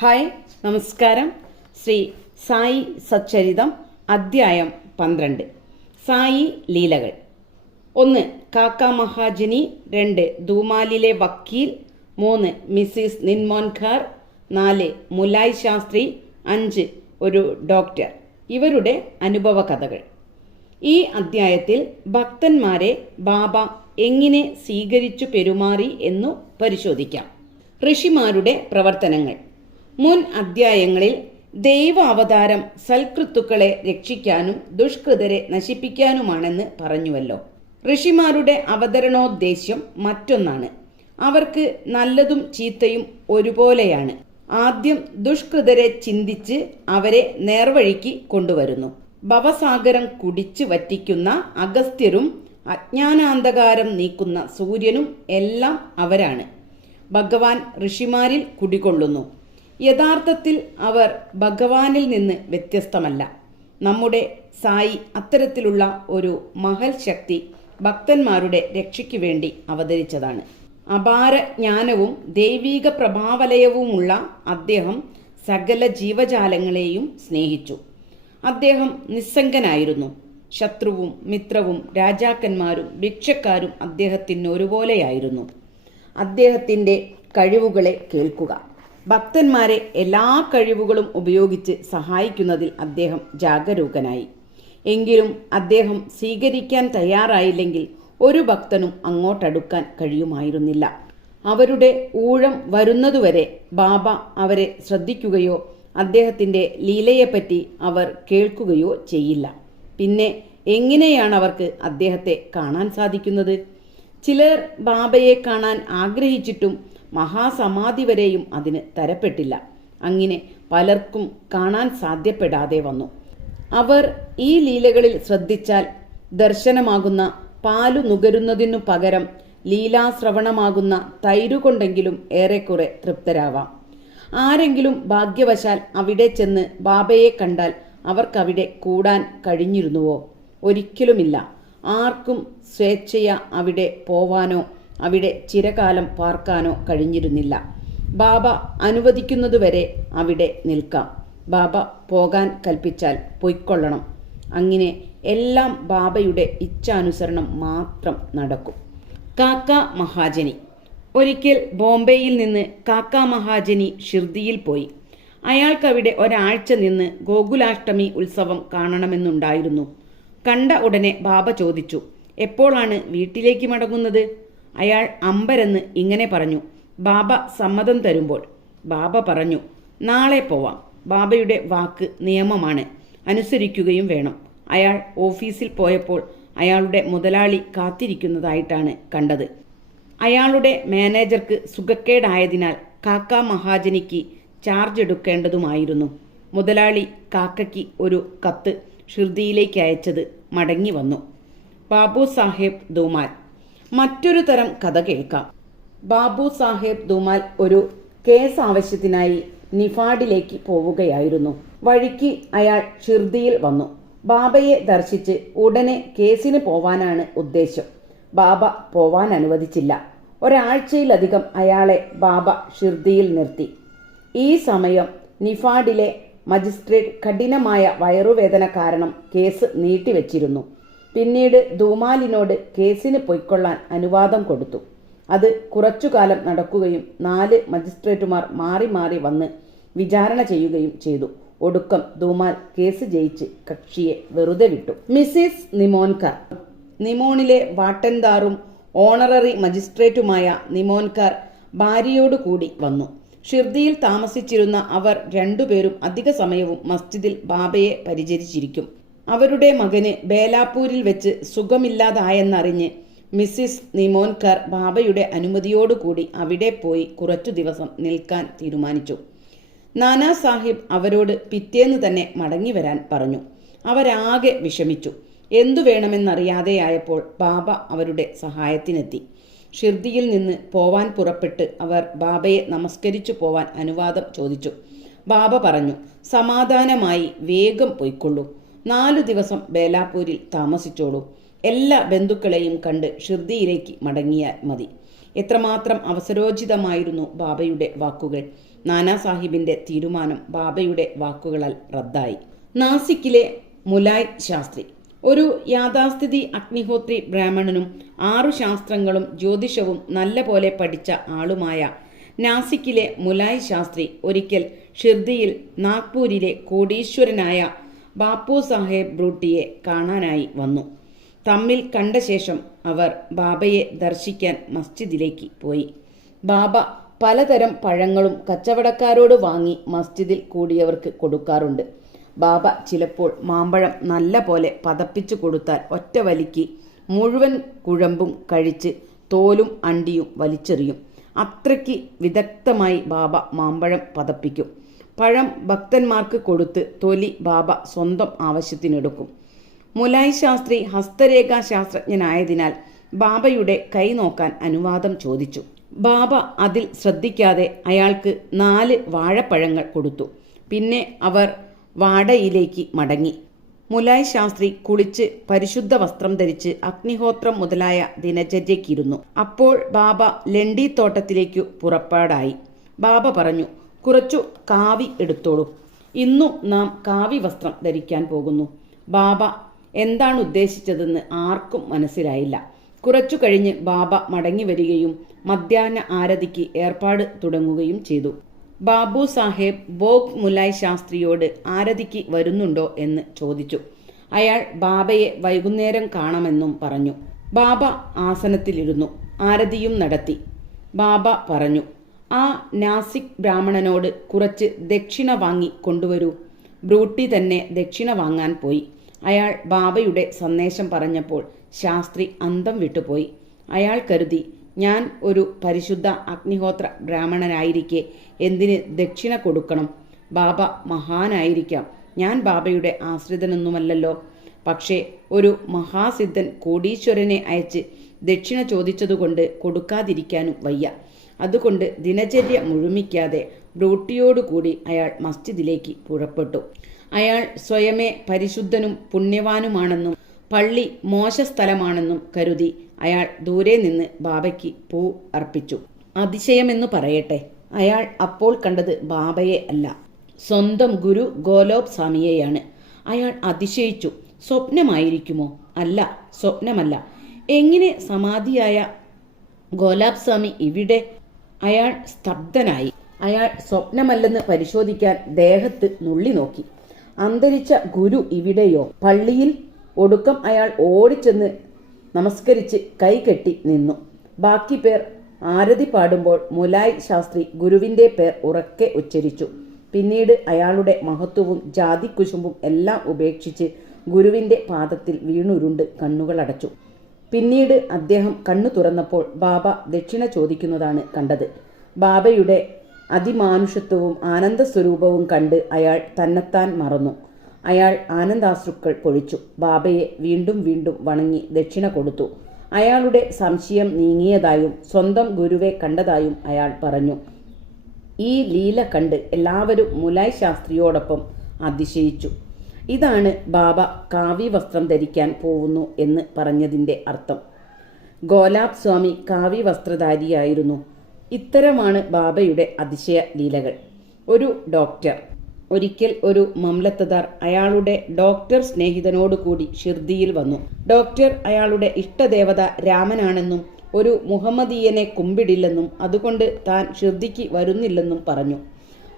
Hi, നമസ്കാരം. ശ്രീ സായി സച്ചരിതം അധ്യായം 12. സായി ലീലകൾ. 1. കാക്ക മഹാജനി. 2. ധൂമാലിലെ വക്കീൽ. 3. മിസ്സിസ് നിൻമോൻഖാർ. 4. മുലായ് ശാസ്ത്രി. 5. ഒരു ഡോക്ടർ. ഇവരുടെ അനുഭവ കഥകൾ. ഈ അധ്യായത്തിൽ ഭക്തന്മാരെ ബാബ എങ്ങനെ സ്വീകരിച്ചു പെരുമാറി എന്നു പരിശോധിക്കാം. ഋഷിമാരുടെ പ്രവർത്തനങ്ങൾ. മുൻ അധ്യായങ്ങളിൽ ദൈവ അവതാരം സൽകൃത്തുക്കളെ രക്ഷിക്കാനും ദുഷ്കൃതരെ നശിപ്പിക്കാനുമാണെന്ന് പറഞ്ഞുവല്ലോ. ഋഷിമാരുടെ അവതരണോദ്ദേശ്യം മറ്റൊന്നാണ്. അവർക്ക് നല്ലതും ചീത്തയും ഒരുപോലെയാണ്. ആദ്യം ദുഷ്കൃതരെ ചിന്തിച്ച് അവരെ നേർവഴിക്ക് കൊണ്ടുവരുന്നു. ഭവസാഗരം കുടിച്ചു വറ്റിക്കുന്ന അഗസ്ത്യരും അജ്ഞാനാന്ധകാരം നീക്കുന്ന സൂര്യനും എല്ലാം അവരാണ്. ഭഗവാൻ ഋഷിമാരിൽ കുടികൊള്ളുന്നു. യഥാർത്ഥത്തിൽ അവർ ഭഗവാനിൽ നിന്ന് വ്യത്യസ്തമല്ല. നമ്മുടെ സായി അത്തരത്തിലുള്ള ഒരു മഹൽ ശക്തി ഭക്തന്മാരുടെ രക്ഷയ്ക്ക് വേണ്ടി അവതരിച്ചതാണ്. അപാര ജ്ഞാനവും ദൈവീക പ്രഭാവലയവുമുള്ള അദ്ദേഹം സകല ജീവജാലങ്ങളെയും സ്നേഹിച്ചു. അദ്ദേഹം നിസ്സംഗനായിരുന്നു. ശത്രുവും മിത്രവും രാജാക്കന്മാരും ഭിക്ഷക്കാരും അദ്ദേഹത്തിന് ഒരുപോലെയായിരുന്നു. അദ്ദേഹത്തിൻ്റെ കഴിവുകളെ കേൾക്കുക. ഭക്തന്മാരെ എല്ലാ കഴിവുകളും ഉപയോഗിച്ച് സഹായിക്കുന്നതിൽ അദ്ദേഹം ജാഗരൂകനായി. എങ്കിലും അദ്ദേഹം സ്വീകരിക്കാൻ തയ്യാറായില്ലെങ്കിൽ ഒരു ഭക്തനും അങ്ങോട്ടടുക്കാൻ കഴിയുമായിരുന്നില്ല. അവരുടെ ഊഴം വരുന്നതുവരെ ബാബ അവരെ ശ്രദ്ധിക്കുകയോ അദ്ദേഹത്തിൻ്റെ ലീലയെപ്പറ്റി അവർ കേൾക്കുകയോ ചെയ്യില്ല. പിന്നെ എങ്ങനെയാണ് അവർക്ക് അദ്ദേഹത്തെ കാണാൻ സാധിക്കുന്നത്? ചിലർ ബാബയെ കാണാൻ ആഗ്രഹിച്ചിട്ടും മഹാസമാധി വരെയും അതിന് തരപ്പെട്ടില്ല. അങ്ങനെ പലർക്കും കാണാൻ സാധ്യപ്പെടാതെ വന്നു. അവർ ഈ ലീലകളിൽ ശ്രദ്ധിച്ചാൽ ദർശനമാകുന്ന പാലു നുകരുന്നതിനു പകരം ലീലാശ്രവണമാകുന്ന തൈരുകൊണ്ടെങ്കിലും ഏറെക്കുറെ തൃപ്തരാവാം. ആരെങ്കിലും ഭാഗ്യവശാൽ അവിടെ ചെന്ന് ബാബയെ കണ്ടാൽ അവർക്കവിടെ കൂടാൻ കഴിഞ്ഞിരുന്നുവോ? ഒരിക്കലുമില്ല. ആർക്കും സ്വേച്ഛയ അവിടെ പോവാനോ അവിടെ ചിരകാലം പാർക്കാനോ കഴിഞ്ഞിരുന്നില്ല. ബാബ അനുവദിക്കുന്നതുവരെ അവിടെ നിൽക്കാം. ബാബ പോകാൻ കൽപ്പിച്ചാൽ പൊയ്ക്കൊള്ളണം. അങ്ങനെ എല്ലാം ബാബയുടെ ഇച്ഛാനുസരണം മാത്രം നടക്കും. കാക്ക മഹാജനി. ഒരിക്കൽ ബോംബെയിൽ നിന്ന് കാക്ക മഹാജനി ഷിർദിയിൽ പോയി. അയാൾക്കവിടെ ഒരാഴ്ച നിന്ന് ഗോകുലാഷ്ടമി ഉത്സവം കാണണമെന്നുണ്ടായിരുന്നു. കണ്ട ഉടനെ ബാബ ചോദിച്ചു, എപ്പോഴാണ് വീട്ടിലേക്ക് മടങ്ങുന്നത്? അയാൾ അമ്പരന്ന് ഇങ്ങനെ പറഞ്ഞു, ബാബ സമ്മതം തരുമ്പോൾ. ബാബ പറഞ്ഞു, നാളെ പോവാം. ബാബയുടെ വാക്ക് നിയമമാണ്, അനുസരിക്കുകയും വേണം. അയാൾ ഓഫീസിൽ പോയപ്പോൾ അയാളുടെ മുതലാളി കാത്തിരിക്കുന്നതായിട്ടാണ് കണ്ടത്. അയാളുടെ മാനേജർക്ക് സുഖക്കേടായതിനാൽ കാക്ക മഹാജനിക്ക് ചാർജ് എടുക്കേണ്ടതുമായിരുന്നു. മുതലാളി കാക്കയ്ക്ക് ഒരു കത്ത് ഷിർദിയിലേക്ക് അയച്ചത് മടങ്ങി വന്നു. ബാബു സാഹേബ് ധൂമാൽ. മറ്റൊരു തരം കഥ കേൾക്കാം. ബാബു സാഹേബ് ധൂമാൽ ഒരു കേസ് ആവശ്യത്തിനായി നിഫാഡിലേക്ക് പോവുകയായിരുന്നു. വഴിക്ക് അയാൾ ഷിർദിയിൽ വന്നു. ബാബയെ ദർശിച്ച് ഉടനെ കേസിന് പോവാനാണ് ഉദ്ദേശം. ബാബ പോവാൻ അനുവദിച്ചില്ല. ഒരാഴ്ചയിലധികം അയാളെ ബാബ ഷിർദിയിൽ നിർത്തി. ഈ സമയം നിഫാഡിലെ മജിസ്ട്രേറ്റ് കഠിനമായ വയറുവേദന കാരണം കേസ് നീട്ടിവെച്ചിരുന്നു. പിന്നീട് ധൂമാലിനോട് കേസിന് പൊയ്ക്കൊള്ളാൻ അനുവാദം കൊടുത്തു. അത് കുറച്ചുകാലം നടക്കുകയും 4 മജിസ്ട്രേറ്റുമാർ മാറി മാറി വന്ന് വിചാരണ ചെയ്യുകയും ചെയ്തു. ഒടുക്കം ധൂമാൽ കേസ് ജയിച്ച് കക്ഷിയെ വെറുതെ വിട്ടു. മിസ്സിസ് നിമോൻകാർ. നിമോണിലെ വാട്ടൻദാറും ഓണററി മജിസ്ട്രേറ്റുമായ നിമോൻകാർ ഭാര്യയോടുകൂടി വന്നു. ഷിർദിയിൽ താമസിച്ചിരുന്ന അവർ രണ്ടുപേരും അധിക സമയവും മസ്ജിദിൽ ബാബയെ പരിചരിച്ചിരിക്കും. അവരുടെ മകന് ബേലാപ്പൂരിൽ വെച്ച് സുഖമില്ലാതായെന്നറിഞ്ഞ് മിസ്സിസ് നിമോൻകാർ ബാബയുടെ അനുമതിയോടുകൂടി അവിടെ പോയി കുറച്ചു ദിവസം നിൽക്കാൻ തീരുമാനിച്ചു. നാനാ സാഹിബ് അവരോട് പിറ്റേന്ന് തന്നെ മടങ്ങി വരാൻ പറഞ്ഞു. അവരാകെ വിഷമിച്ചു. എന്തു വേണമെന്നറിയാതെയായപ്പോൾ ബാബ അവരുടെ സഹായത്തിനെത്തി. ഷിർദിയിൽ നിന്ന് പോവാൻ പുറപ്പെട്ട് അവർ ബാബയെ നമസ്കരിച്ചു പോവാൻ അനുവാദം ചോദിച്ചു. ബാബ പറഞ്ഞു, സമാധാനമായി വേഗം പൊയ്ക്കൊള്ളൂ. 4 ദിവസം ബേലാപ്പൂരിൽ താമസിച്ചോളൂ. എല്ലാ ബന്ധുക്കളെയും കണ്ട് ഷിർദിയിലേക്ക് മടങ്ങിയാൽ മതി. എത്രമാത്രം അവസരോചിതമായിരുന്നു ബാബയുടെ വാക്കുകൾ. നാനാ സാഹിബിന്റെ തീരുമാനം ബാബയുടെ വാക്കുകളാൽ റദ്ദായി. നാസിക്കിലെ മുലായ് ശാസ്ത്രി ഒരു യാഥാസ്ഥിതി അഗ്നിഹോത്രി ബ്രാഹ്മണനും 6 ശാസ്ത്രങ്ങളും ജ്യോതിഷവും നല്ല പോലെ പഠിച്ച ആളുമായ നാസിക്കിലെ മുലായ് ശാസ്ത്രി ഒരിക്കൽ ഷിർദിയിൽ നാഗ്പൂരിലെ കോടീശ്വരനായ ബാപ്പു സാഹേബ് ബ്രൂട്ടിയെ കാണാനായി വന്നു. തമ്മിൽ കണ്ട ശേഷം അവർ ബാബയെ ദർശിക്കാൻ മസ്ജിദിലേക്ക് പോയി. ബാബ പലതരം പഴങ്ങളും കച്ചവടക്കാരോട് വാങ്ങി മസ്ജിദിൽ കൂടിയവർക്ക് കൊടുക്കാറുണ്ട്. ബാബ ചിലപ്പോൾ മാമ്പഴം നല്ല പോലെ പതപ്പിച്ചു കൊടുത്താൽ ഒറ്റ വലിക്ക് മുഴുവൻ കുഴമ്പും കഴിച്ച് തോലും അണ്ടിയും വലിച്ചെറിയും. അത്രയ്ക്ക് വിദഗ്ധമായി ബാബ മാമ്പഴം പതപ്പിക്കും. പഴം ഭക്തന്മാർക്ക് കൊടുത്ത് തൊലി ബാബ സ്വന്തം ആവശ്യത്തിനെടുക്കും. മുലായ് ശാസ്ത്രി ഹസ്തരേഖാ ശാസ്ത്രജ്ഞനായതിനാൽ ബാബയുടെ കൈ നോക്കാൻ അനുവാദം ചോദിച്ചു. ബാബ അതിൽ ശ്രദ്ധിക്കാതെ അയാൾക്ക് 4 വാഴപ്പഴങ്ങൾ കൊടുത്തു. പിന്നെ അവർ വാടയിലേക്ക് മടങ്ങി. മുലായ് ശാസ്ത്രി കുളിച്ച് പരിശുദ്ധ വസ്ത്രം ധരിച്ച് അഗ്നിഹോത്രം മുതലായ ദിനചര്യക്കിരുന്നു. അപ്പോൾ ബാബ ലണ്ടിത്തോട്ടത്തിലേക്കു പുറപ്പാടായി. ബാബ പറഞ്ഞു, കുറച്ചു കാവി എടുത്തോളൂ. ഇന്നു നാം കാവി വസ്ത്രം ധരിക്കാൻ പോകുന്നു. ബാബ എന്താണ് ഉദ്ദേശിച്ചതെന്ന് ആർക്കും മനസ്സിലായില്ല. കുറച്ചു കഴിഞ്ഞ് ബാബ മടങ്ങി വരികയും മധ്യാഹ്ന ആരതിക്ക് ഏർപ്പാട് തുടങ്ങുകയും ചെയ്തു. ബാബു സാഹേബ് ബോഗ് മുലായ് ശാസ്ത്രിയോട് ആരതിക്ക് വരുന്നുണ്ടോ എന്ന് ചോദിച്ചു. അയാൾ ബാബയെ വൈകുന്നേരം കാണാമെന്നും പറഞ്ഞു. ബാബ ആസനത്തിലിരുന്നു. ആരതിയും നടത്തി. ബാബ പറഞ്ഞു, ആ നാസിക് ബ്രാഹ്മണനോട് കുറച്ച് ദക്ഷിണ വാങ്ങി കൊണ്ടുവരൂ. ബ്രൂട്ടി തന്നെ ദക്ഷിണ വാങ്ങാൻ പോയി. അയാൾ ബാബയുടെ സന്ദേശം പറഞ്ഞപ്പോൾ ശാസ്ത്രി അന്തം വിട്ടുപോയി. അയാൾ കരുതി, ഞാൻ ഒരു പരിശുദ്ധ അഗ്നിഹോത്ര ബ്രാഹ്മണനായിരിക്കെ എന്തിന് ദക്ഷിണ കൊടുക്കണം? ബാബ മഹാനായിരിക്കാം, ഞാൻ ബാബയുടെ ആശ്രിതനൊന്നുമല്ലല്ലോ. പക്ഷേ ഒരു മഹാസിദ്ധൻ കോടീശ്വരനെ അയച്ച് ദക്ഷിണ ചോദിച്ചതുകൊണ്ട് കൊടുക്കാതിരിക്കാനും വയ്യ. അതുകൊണ്ട് ദിനചര്യ മുഴുമിക്കാതെ ബ്രൂട്ടിയോടുകൂടി അയാൾ മസ്ജിദിലേക്ക് പുറപ്പെട്ടു. അയാൾ സ്വയമേ പരിശുദ്ധനും പുണ്യവാനുമാണെന്നും പള്ളി മോശസ്ഥലമാണെന്നും കരുതി അയാൾ ദൂരെ നിന്ന് ബാബയ്ക്ക് പൂ അർപ്പിച്ചു. അതിശയമെന്നു പറയട്ടെ, അയാൾ അപ്പോൾ കണ്ടത് ബാബയെ അല്ല, സ്വന്തം ഗുരു ഗോലോബ് സ്വാമിയെയാണ്. അയാൾ അതിശയിച്ചു. സ്വപ്നമായിരിക്കുമോ? അല്ല, സ്വപ്നമല്ല. എങ്ങനെ സമാധിയായ ഗോലാബ് സ്വാമി ഇവിടെ? അയാൾ സ്തബ്ധനായി. അയാൾ സ്വപ്നമല്ലെന്ന് പരിശോധിക്കാൻ ദേഹത്ത് നുള്ളി നോക്കി. അന്തരിച്ച ഗുരു ഇവിടെയോ? പള്ളിയിൽ? ഒടുക്കം അയാൾ ഓടിച്ചെന്ന് നമസ്കരിച്ച് കൈകെട്ടി നിന്നു. ബാക്കി പേർ ആരതി പാടുമ്പോൾ മുലായ് ശാസ്ത്രി ഗുരുവിൻ്റെ പേർ ഉറക്കെ ഉച്ചരിച്ചു. പിന്നീട് അയാളുടെ മഹത്വവും ജാതിക്കുശുമ്പും എല്ലാം ഉപേക്ഷിച്ച് ഗുരുവിൻ്റെ പാദത്തിൽ വീണുരുണ്ട് കണ്ണുകളടച്ചു. പിന്നീട് അദ്ദേഹം കണ്ണു തുറന്നപ്പോൾ ബാബ ദക്ഷിണ ചോദിക്കുന്നതാണ് കണ്ടത്. ബാബയുടെ അതിമാനുഷത്വവും ആനന്ദസ്വരൂപവും കണ്ട് അയാൾ തന്നെത്താൻ മറന്നു. അയാൾ ആനന്ദാശ്രുക്കൾ പൊഴിച്ചു. ബാബയെ വീണ്ടും വീണ്ടും വണങ്ങി ദക്ഷിണ കൊടുത്തു. അയാളുടെ സംശയം നീങ്ങിയതായും സ്വന്തം ഗുരുവെ കണ്ടതായും അയാൾ പറഞ്ഞു. ഈ ലീല കണ്ട് എല്ലാവരും മുലായ് ശാസ്ത്രിയോടൊപ്പം അതിശയിച്ചു. ഇതാണ് ബാബ കാവി വസ്ത്രം ധരിക്കാൻ പോവുന്നു എന്ന് പറഞ്ഞതിൻ്റെ അർത്ഥം. ഗോലാബ് സ്വാമി കാവി വസ്ത്രധാരിയായിരുന്നു. ഇത്തരമാണ് ബാബയുടെ അതിശയ ലീലകൾ. ഒരു ഡോക്ടർ ഒരിക്കൽ ഒരു മംലത്തദാർ അയാളുടെ ഡോക്ടർ സ്നേഹിതനോടുകൂടി ഷിർദിയിൽ വന്നു. ഡോക്ടർ അയാളുടെ ഇഷ്ടദേവത രാമനാണെന്നും ഒരു മുഹമ്മദീയനെ കുമ്പിടില്ലെന്നും അതുകൊണ്ട് താൻ ഷിർദിക്ക് വരുന്നില്ലെന്നും പറഞ്ഞു.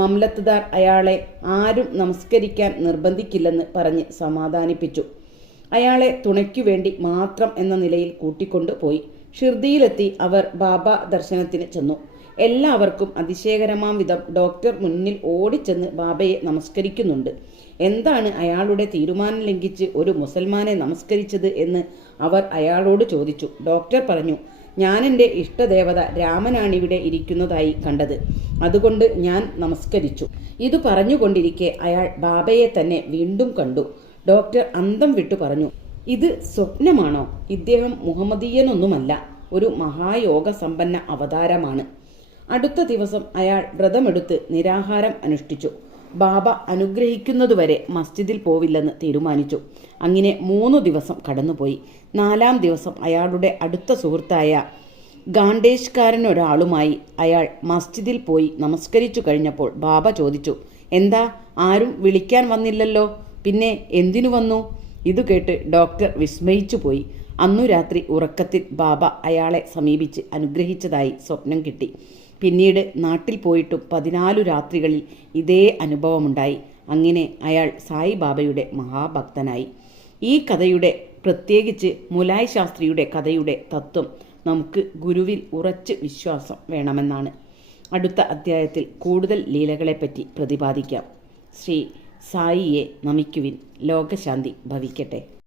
മംലത്തദാർ അയാളെ ആരും നമസ്കരിക്കാൻ നിർബന്ധിക്കില്ലെന്ന് പറഞ്ഞ് സമാധാനിപ്പിച്ചു. അയാളെ തുണയ്ക്കു വേണ്ടി മാത്രം എന്ന നിലയിൽ കൂട്ടിക്കൊണ്ടു പോയി. ഷിർദിയിലെത്തി അവർ ബാബ ദർശനത്തിന് ചെന്നു. എല്ലാവർക്കും അതിശയകരമാം വിധം ഡോക്ടർ മുന്നിൽ ഓടിച്ചെന്ന് ബാബയെ നമസ്കരിക്കുന്നുണ്ട്. എന്താണ് അയാളുടെ തീരുമാനം ലംഘിച്ച് ഒരു മുസൽമാനെ നമസ്കരിച്ചത് എന്ന് അവർ അയാളോട് ചോദിച്ചു. ഡോക്ടർ പറഞ്ഞു, ഞാൻ എൻ്റെ ഇഷ്ടദേവത രാമനാണിവിടെ ഇരിക്കുന്നതായി കണ്ടത്, അതുകൊണ്ട് ഞാൻ നമസ്കരിച്ചു. ഇത് പറഞ്ഞുകൊണ്ടിരിക്കെ അയാൾ ബാബയെ തന്നെ വീണ്ടും കണ്ടു. ഡോക്ടർ അന്തം വിട്ടു പറഞ്ഞു, ഇത് സ്വപ്നമാണോ? ഇദ്ദേഹം മുഹമ്മദീയനൊന്നുമല്ല, ഒരു മഹായോഗ സമ്പന്ന അവതാരമാണ്. അടുത്ത ദിവസം അയാൾ വ്രതമെടുത്ത് നിരാഹാരം അനുഷ്ഠിച്ചു. ബാബ അനുഗ്രഹിക്കുന്നതുവരെ മസ്ജിദിൽ പോവില്ലെന്ന് തീരുമാനിച്ചു. അങ്ങനെ 3 ദിവസം കടന്നുപോയി. 4-ാം ദിവസം അയാളുടെ അടുത്ത സുഹൃത്തായ ഗാണ്ടേഷ്കാരനൊരാളുമായി അയാൾ മസ്ജിദിൽ പോയി നമസ്കരിച്ചു കഴിഞ്ഞപ്പോൾ ബാബ ചോദിച്ചു, എന്താ ആരും വിളിക്കാൻ വന്നില്ലല്ലോ, പിന്നെ എന്തിനു വന്നു? ഇതു കേട്ട് ഡോക്ടർ വിസ്മയിച്ചു പോയി. അന്നു രാത്രി ഉറക്കത്തിൽ ബാബ അയാളെ സമീപിച്ച് അനുഗ്രഹിച്ചതായി സ്വപ്നം കിട്ടി. പിന്നീട് നാട്ടിൽ പോയിട്ടും 14 രാത്രികളിൽ ഇതേ അനുഭവമുണ്ടായി. അങ്ങനെ അയാൾ സായിബാബയുടെ മഹാഭക്തനായി. ഈ കഥയുടെ, പ്രത്യേകിച്ച് മുലായ് ശാസ്ത്രിയുടെ കഥയുടെ തത്വം നമുക്ക് ഗുരുവിൽ ഉറച്ച് വിശ്വാസം വേണമെന്നാണ്. അടുത്ത അധ്യായത്തിൽ കൂടുതൽ ലീലകളെപ്പറ്റി പ്രതിപാദിക്കാം. ശ്രീ സായിയെ നമിക്കുവിൻ. ലോകശാന്തി ഭവിക്കട്ടെ.